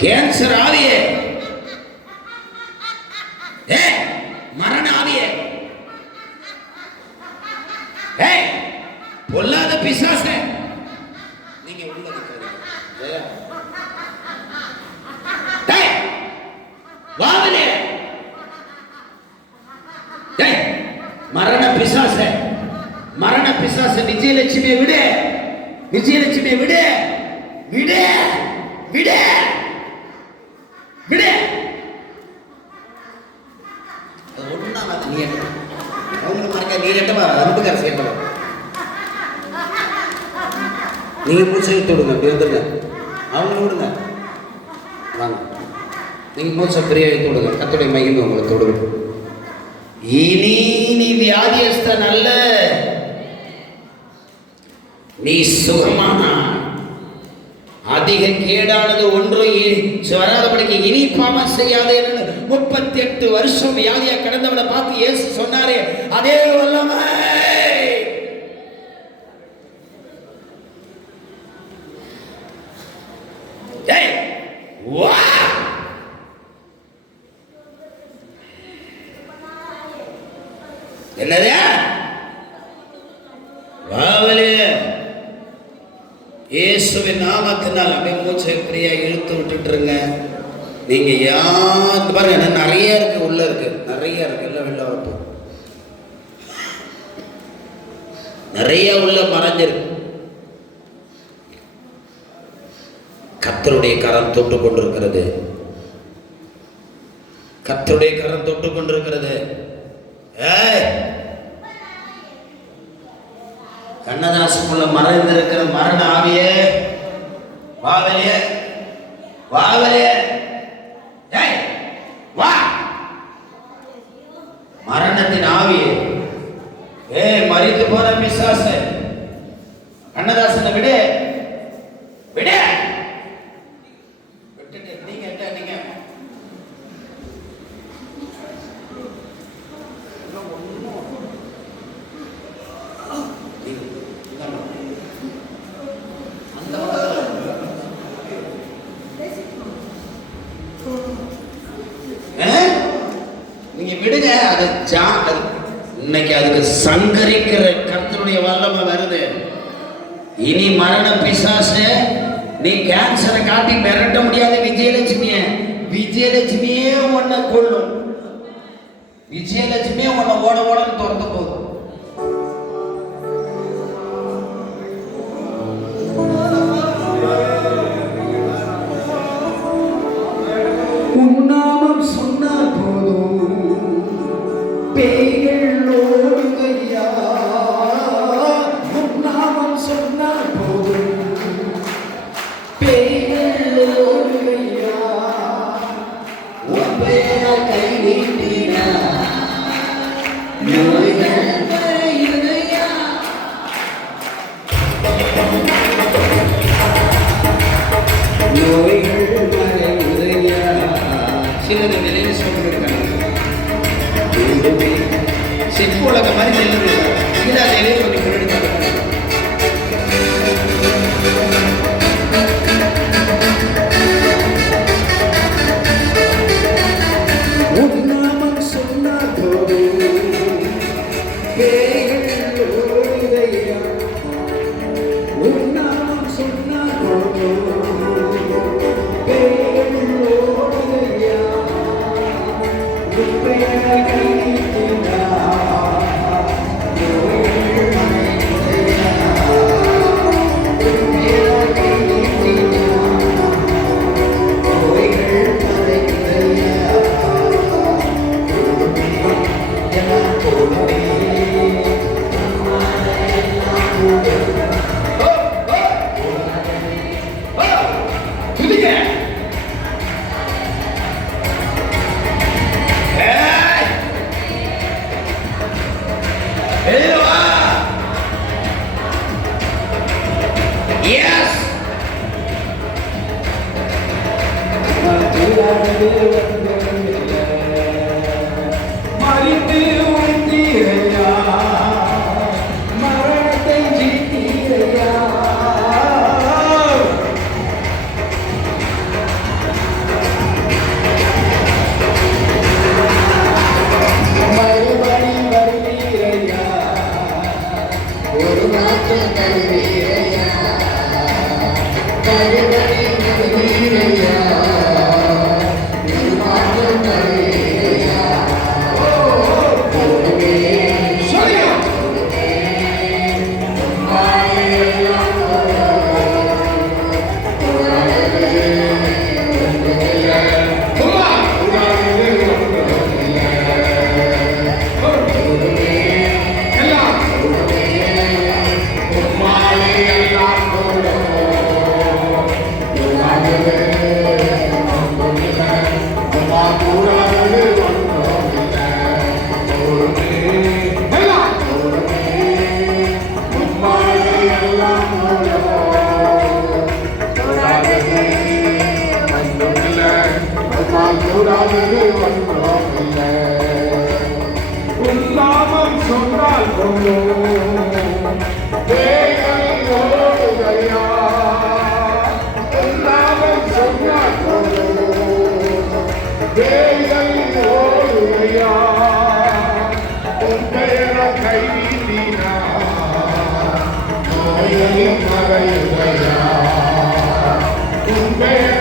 Cancer ஆவியே, மரண ஆவியே, பொல்லாத பிசாச, நீங்க உள்ள வாவலே, மரண பிசாச, மரண பிசாச, விஜயலட்சுமியை விடு, விஜயலட்சுமியை விடு, விடு, விடு, விடு. நீ நீங்க மூச்சை விடுங்க, அப்படி வந்துருங்க, அவங்கள விடுங்க, வாங்க, நீங்க மூச்சை பெரிய வைத்து விடுங்க, கர்த்தருடைய மகிமை உங்களை தொடுங்க. இனி நீ வியாதியஸ்தன் அல்ல, நீ சுகமான. அதிக கேடானது ஒன்று வராதபடிக்கு இனி பாவம் செய்யாதே. 38 வருஷம் வியாதியா கடந்தவனை பார்த்து இயேசு சொன்னாரே, அதே வல்லமை என்னது வாவலே, இயேசுவின் நாமத்தினால் அப்படியே மூச்சை பிரியா இழுத்து விட்டுட்டுருங்க. நீங்க யாரு பாருங்க, நிறைய இருக்கு, உள்ள இருக்கு, நிறைய இருக்கு, எல்லாம் வெளில வரப்போ நிறைய உள்ள மறைஞ்சிருக்கு. கர்த்தருடைய கரம் தொட்டு கொண்டிருக்கிறது, கர்த்தருடைய கரம் தொட்டு கொண்டிருக்கிறது. கண்ணதாசுக்குள்ள மறைந்திருக்கிற மரண ஆவியே, வாவலே, வாவலே, வா, மரணத்தின் ஆவியே, மரித்து போன பிசாச, கண்ணதாசனை விடு, விடு, விட்டுட்டு நீங்க நீங்க நீங்க விடுங்க. அது இன்னைக்கு அதுக்கு சங்கரிக்கிற கர்த்தருடைய வல்லமை வருது. இனி மரண பிசாச நீ கேன்சரை காட்டி மிரட்ட முடியாது. விஜயலட்சுமிய, விஜயலட்சுமியே உன்னை கொள்ளும், விஜயலட்சுமியே உன்னை ஓட ஓடன்னு துரத்த போகுது. உன்னாமம் சொன்னால் போதும் பேய்கள் ஓடுகையா, உன்னாமம் சொன்னால் போதும் பேய்கள் ஓடுகையா, உன் பேரை கை நீட்டினா நோய்கள் மறையுதையா. நோய்கள் மறையுதையா. சிலது வெளியே சொல்லிருக்காங்க, செப்பு உலக மாதிரி செல்லுது, கீழே கொஞ்சம் சொல்லிருக்காங்க. உன்னாமம் சொன்னால் போதும் பேய்கள் ஓடுதையா, உன்னாமம் சொன்னால் போதும் பேய்கள் ஓடுதையா, உன் பேரை கை நீட்டினா நோய்கள் மறையுதையா, உன் பேரை கை நீட்டினா நோய்கள் மறையுதையா. Yes. மரித்து உயிர்த்தீரையா, மரணத்தை ஜெயித்தீரையா. கூடாதது ஒன்றும் இல்லை. உன் நாமம் சொன்னால் போதும் வேதனை ஓடுதையா. உன் நாமம் சொன்னால் போதும் வேதனை ஓடுதையா. உன் பெயரை கைவினா நோயையும் மறையுதையா. உன் பெயரை